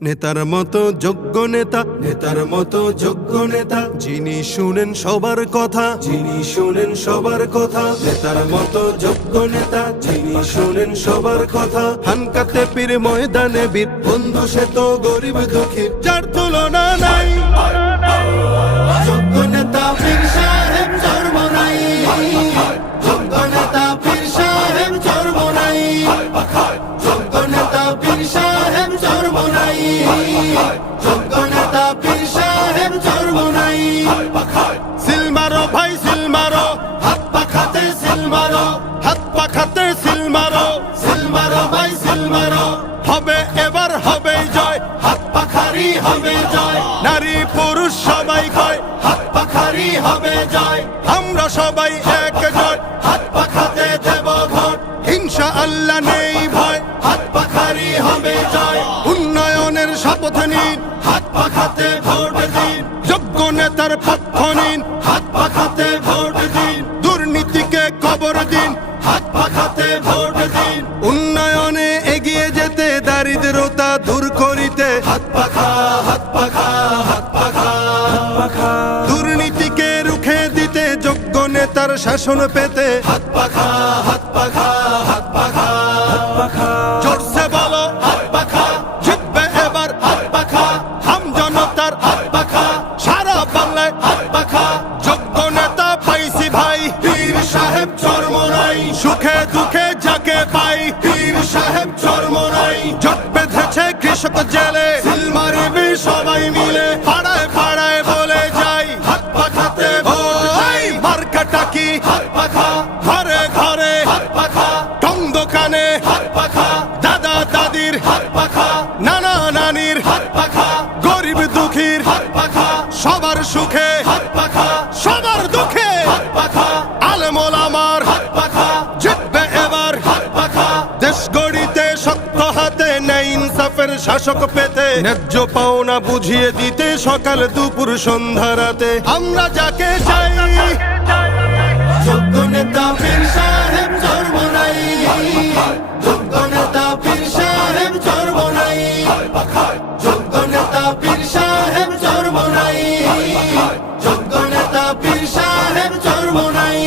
নেতার মতো যোগ্য নেতা, নেতার মতো যোগ্য নেতা, যিনি শুনেন সবার কথা, যিনি শুনেন সবার কথা। নেতার মতো যোগ্য নেতা, যিনি শুনেন সবার কথা। হানকাতে পীর ময়দানে বীর, বন্ধু সে তো গরিব দুঃখীর, যার তুলনা নাই। যোগ্য নেতা পীর সাহেব চরমনাই, যোগ্য নেতা পীর সাহেব চরমনাই, যোগ্য নেতা পীর সাহেব চরমনাই, যোগ্য নেতা পীর সাহেব চরমনাই। সিল মারো ভাই সিল মারো, হাত পাখাতে সিল মারো, হাত পাখাতে সিল মারো, সিল মারো ভাই সিল মারো। হবে এবার হবে জয়, হাত পাখারি হবে জয়। নারী পুরুষ সবাই কয়, হাত পাখারি হবে জয়। আমরা সবাই এক জয়, হাত পাখাতে দেব ভোট, ইনশাআল্লাহ নেই ভয়। হাত পাখারি হবে জয়, উন্নয়নের শপথ নিন, হাত পাখাতে ভোট দিন। যোগ্য নেতার পক্ষ নিন, হাত পাখাতে ভোট দিন। দুর্নীতিকে কবর দিন, হাত পাখাতে ভোট দিন। উন্নয়নে এগিয়ে যেতে, দারিদ্রতা দূর করিতে, হাত পাখা হাত পাখা হাত পাখা হাত পাখা। দুর্নীতিকে রুখে দিতে, যোগ্য নেতার শাসন পেতে, হাত পাখা হাত পাখা হাত পাখা হাত পাখা। জোরসে বলো হাত পাখা, জিতবে এবার হাত পাখা। হাম জনতার হাত পাখা, সারা বাংলায় হাত পাখা। যোগ্য নেতা পাইছি ভাই, পীর সাহেব চরমনাই। সুখে দুঃখে যাকে পাই, পীর সাহেব চরমনাই। জট বেঁধেছে কৃষক জেলে, সিল মারবে সবাই মিলে। পাড়ায় পাড়ায় বলে যাই, হাত পাখাতে ভোট চাই। মার্কাটা কি হাত পাখা, ঘরে ঘরে হাত পাখা। টং দোকানে হাত পাখা, দাদা দাদির হাত পাখা, নানা নানির হাত পাখা। গরিব দুঃখীর হাত পাখা, সবার সুখে হাত পাখা, সবার দুঃখে হাত পাখা। আলেম ওলামার হাত পাখা, জিতবে এবার হাত পাখা। দেশ গড়িতে শক্ত হাতে, ন্যায় ইনসাফের শাসক পেতে, ন্যায্য পাওনা বুঝিয়ে দিতে, সকাল দুপুর সন্ধ্যা রাতে আমরা যাকে চাই। যোগ্য নেতা পীর সাহেব চরমনাই, যোগ্য নেতা পীর সাহেব চরমনাই, যোগ্য নেতা পীর সাহেব চরমনাই, যোগ্য নেতা পীর সাহেব চরমনাই।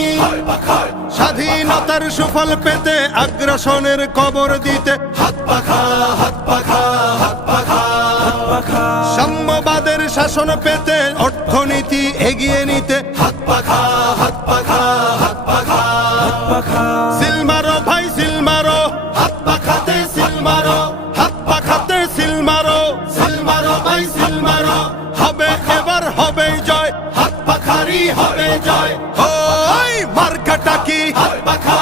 স্বাধীনতার সুফল পেতে, আগ্রাসনের কবর দিতে, হাত পাখা হাত পাখা হাত পাখা হাত পাখা। সাম্যবাদের শাসন পেতে, অর্থনীতি এগিয়ে নিতে, হাত পাখা হাত পাখা হাত পাখা হাত পাখা। সিল মারো ভাই সিল মারো, হাত পাখাতে সিল মারো, হাত পাখাতে সিল মারো, সিল মারো ভাই সিল মারো। হবে এবার হবে জয়, হাত পাখারি হবে জয়। ওই মার্কাটা কি হাত পাখা,